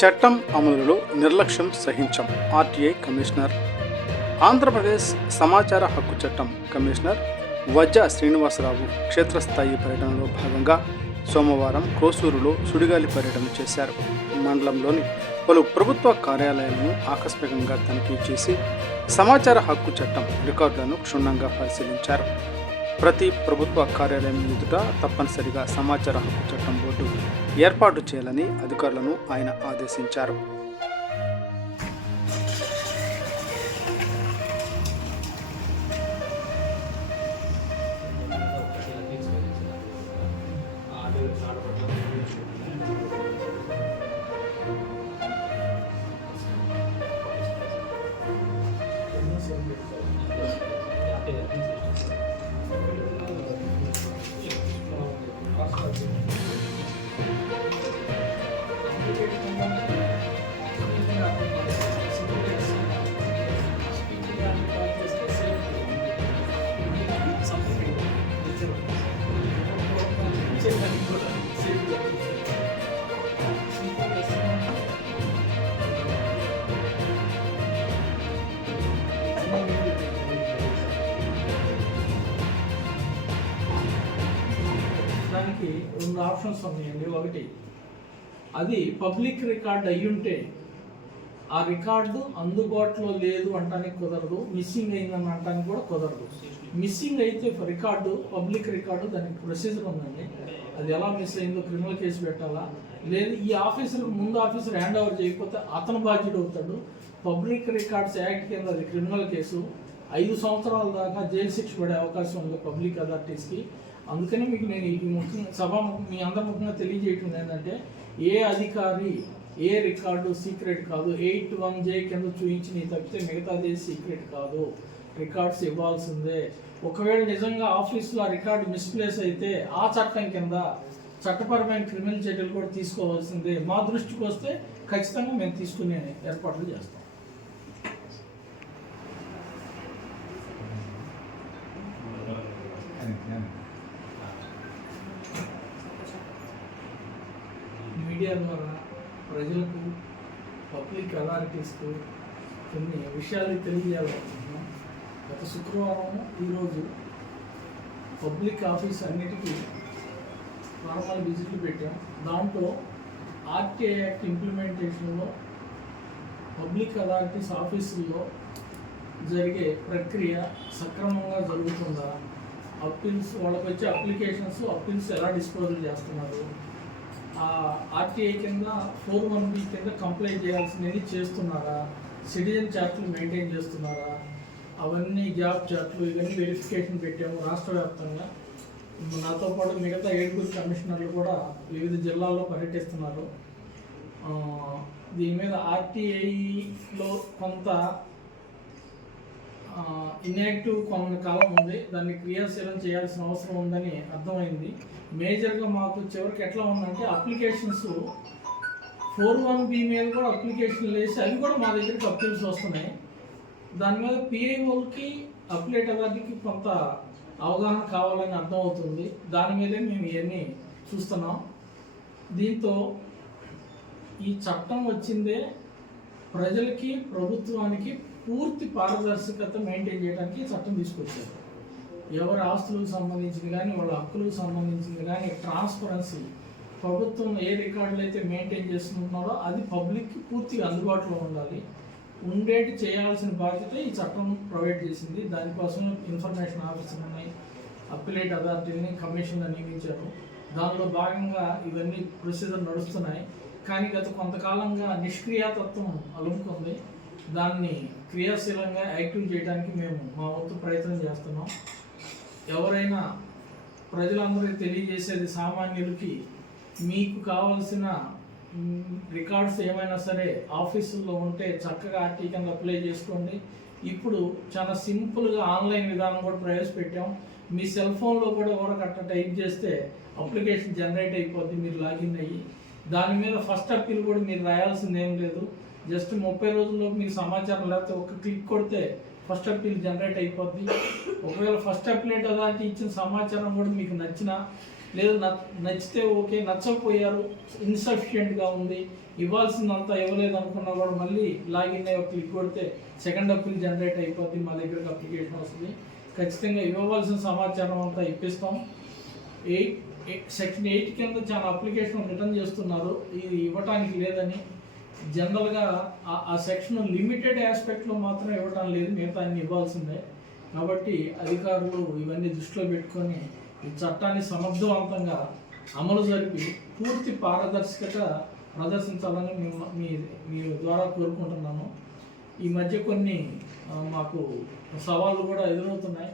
చట్టం అమలులో నిర్లక్ష్యం సహించం. RTI commissioner. ఆంధ్రప్రదేశ్ సమాచార హక్కు చట్టం కమిషనర్ వజ్జా శ్రీనివాసరావు క్షేత్రస్థాయి పర్యటనలో భాగంగా సోమవారం క్రోసూరులో సుడిగాలి పర్యటన చేశారు. మండలంలోని పలు ప్రభుత్వ కార్యాలయాలను ఆకస్మికంగా తనిఖీ చేసి సమాచార హక్కు చట్టం రికార్డులను క్షుణ్ణంగా పరిశీలించారు. ప్రతి ప్రభుత్వ కార్యాలయం ఎదుట తప్పనిసరిగా సమాచార హక్కు చట్టం బోర్డు ఏర్పాటు చేయాలని అధికారులను ఆయన ఆదేశించారు. దానికి రెండు ఆప్షన్స్ ఉన్నాయండి. ఒకటి, అది పబ్లిక్ రికార్డ్ అయ్యుంటే ఆ రికార్డు అందుబాటులో లేదు అంటానికి కుదరదు, మిస్సింగ్ అయిందని అంటానికి కూడా కుదరదు. మిస్సింగ్ అయితే రికార్డు పబ్లిక్ రికార్డు, దానికి ప్రొసీజర్ ఉందండి. అది ఎలా మిస్ అయిందో క్రిమినల్ కేసు పెట్టాలా, లేదు ఈ ఆఫీసర్కి ముందు ఆఫీసర్ హ్యాండ్ ఓవర్ చేయకపోతే అతను బాధ్యుడు అవుతాడు. పబ్లిక్ రికార్డ్స్ యాక్ట్ కింద అది క్రిమినల్ కేసు, 5 సంవత్సరాల దాకా జైలు శిక్ష పడే అవకాశం ఉంది పబ్లిక్ అథారిటీస్కి. అందుకని మీకు నేను ఈ ముఖ్యంగా మీ అందరి ముఖ్యంగా తెలియజేయటం ఏంటంటే, ఏ అధికారి ఏ రికార్డు సీక్రెట్ కాదు. 81J కింద చూపించి తప్పితే మిగతాది సీక్రెట్ కాదు, రికార్డ్స్ ఇవ్వాల్సిందే. ఒకవేళ నిజంగా ఆఫీసులో ఆ రికార్డు మిస్ప్లేస్ అయితే ఆ చట్టం కింద చట్టపరమైన క్రిమినల్ చర్యలు కూడా తీసుకోవాల్సిందే. మా దృష్టికి వస్తే ఖచ్చితంగా మేము తీసుకునే ఏర్పాట్లు చేస్తాం. మీడియా ద్వారా ప్రజలకు, పబ్లిక్ అథారిటీస్కు కొన్ని విషయాలు తెలియజేయాలనుకుంటున్నాం. గత శుక్రవారం ఈరోజు పబ్లిక్ ఆఫీస్ అన్నిటికీ నార్మల్ విజిట్లు పెట్టాం. దాంట్లో ఆర్టీఐ యాక్ట్ ఇంప్లిమెంటేషన్లో పబ్లిక్ అథారిటీస్ ఆఫీసుల్లో జరిగే ప్రక్రియ సక్రమంగా జరుగుతుందా, అప్పీల్స్ వాళ్ళకి వచ్చే అప్పీల్స్ ఎలా డిస్పోజల్ చేస్తున్నారు, ఆర్టీఐ కింద 41B కింద కంప్లైంట్ చేయాల్సినవి చేస్తున్నారా, సిటిజన్ చార్ట్లు మెయింటైన్ చేస్తున్నారా, అవన్నీ జాబ్ చార్ట్లు ఇవన్నీ వెరిఫికేషన్ పెట్టాము రాష్ట్ర వ్యాప్తంగా. నాతో పాటు మిగతా 7 కమిషనర్లు కూడా వివిధ జిల్లాల్లో పర్యటిస్తున్నారు. దీని మీద ఆర్టీఐలో కొంత ఇన్యాక్టివ్ కొంతకాలం ఉంది, దాన్ని క్రియాశీలం చేయాల్సిన అవసరం ఉందని అర్థమైంది. మేజర్గా మాకు చివరికి ఎట్లా ఉందంటే, అప్లికేషన్స్ 41B మీద కూడా అప్లికేషన్లు వేసి అవి కూడా మా దగ్గరికి అప్పీల్స్ వస్తున్నాయి. దాని మీద పిఐఓకి అప్లేట్ అథారిటీకి కొంత అవగాహన కావాలని అర్థమవుతుంది. దాని మీదే మేము ఇవన్నీ చూస్తున్నాం. దీంతో ఈ చట్టం వచ్చిందే ప్రజలకి, ప్రభుత్వానికి పూర్తి పారదర్శకత మెయింటైన్ చేయడానికి చట్టం తీసుకొచ్చారు. ఎవరి ఆస్తులకు సంబంధించింది కానీ, వాళ్ళ హక్కులకు సంబంధించింది కానీ ట్రాన్స్పరెన్సీ, ప్రభుత్వం ఏ రికార్డులు అయితే మెయింటైన్ చేస్తున్నారో అది పబ్లిక్కి పూర్తిగా అందుబాటులో ఉండాలి, ఉండేటి చేయాల్సిన బాధ్యత ఈ చట్టం ప్రొవైడ్ చేసింది. దానికోసం ఇన్ఫర్మేషన్ ఆఫీసర్ ఉన్నాయి, అప్పిలేట్ అథారిటీని కమిషన్గా నియమించారు. దానిలో భాగంగా ఇవన్నీ ప్రొసీజర్ నడుస్తున్నాయి. కానీ గత కొంతకాలంగా నిష్క్రియాతత్వం అలుముకుంది. దాన్ని క్రియాశీలంగా యాక్టివ్ చేయడానికి మేము మా వంతు ప్రయత్నం చేస్తున్నాం. ఎవరైనా ప్రజలందరికీ తెలియజేసేది, సామాన్యులకి మీకు కావాల్సిన రికార్డ్స్ ఏమైనా సరే ఆఫీసుల్లో ఉంటే చక్కగా ఆర్టీ కింద అప్లై చేసుకోండి. ఇప్పుడు చాలా సింపుల్గా ఆన్లైన్ విధానం కూడా ప్రవేశపెట్టాం. మీ సెల్ ఫోన్లో కూడా ఎవరికట్ట టైప్ చేస్తే అప్లికేషన్ జనరేట్ అయిపోద్ది, మీరు లాగిన్ అయ్యి. దాని మీద ఫస్ట్ అప్పీల్ కూడా మీరు రాయాల్సింది ఏం లేదు. జస్ట్ 30 రోజుల్లో మీకు సమాచారం లేకపోతే ఒక క్లిక్ కొడితే ఫస్ట్ అప్పీల్ జనరేట్ అయిపోద్ది. ఒకవేళ ఫస్ట్ అప్పీలేట్ అథారిటీ ఇచ్చిన సమాచారం కూడా మీకు నచ్చినా లేదు నచ్చితే ఓకే, నచ్చకపోయారు, ఇన్సఫిషియెంట్గా ఉంది, ఇవ్వాల్సిందంతా ఇవ్వలేదు అనుకున్నా కూడా మళ్ళీ లాగిన్ అయ్యి క్లిక్ కొడితే సెకండ్ అప్పీల్ జనరేట్ అయిపోద్ది, మా దగ్గరకు అప్లికేషన్ వస్తుంది. ఖచ్చితంగా ఇవ్వవలసిన సమాచారం అంతా ఇప్పిస్తాం. సెక్షన్ 8 కింద చాలా అప్లికేషన్ రిటర్న్ చేస్తున్నారు, ఇది ఇవ్వటానికి లేదని. జనరల్గా ఆ సెక్షన్ లిమిటెడ్ ఆస్పెక్ట్లో మాత్రం ఇవ్వటం లేదు, మిగతా అన్ని ఇవ్వాల్సిందే. కాబట్టి అధికారులు ఇవన్నీ దృష్టిలో పెట్టుకొని ఈ చట్టాన్ని సమర్థవంతంగా అమలు జరిపి పూర్తి పారదర్శకత ప్రదర్శించాలని మీ ద్వారా కోరుకుంటున్నాను. ఈ మధ్య కొన్ని మాకు సవాళ్ళు కూడా ఎదురవుతున్నాయి.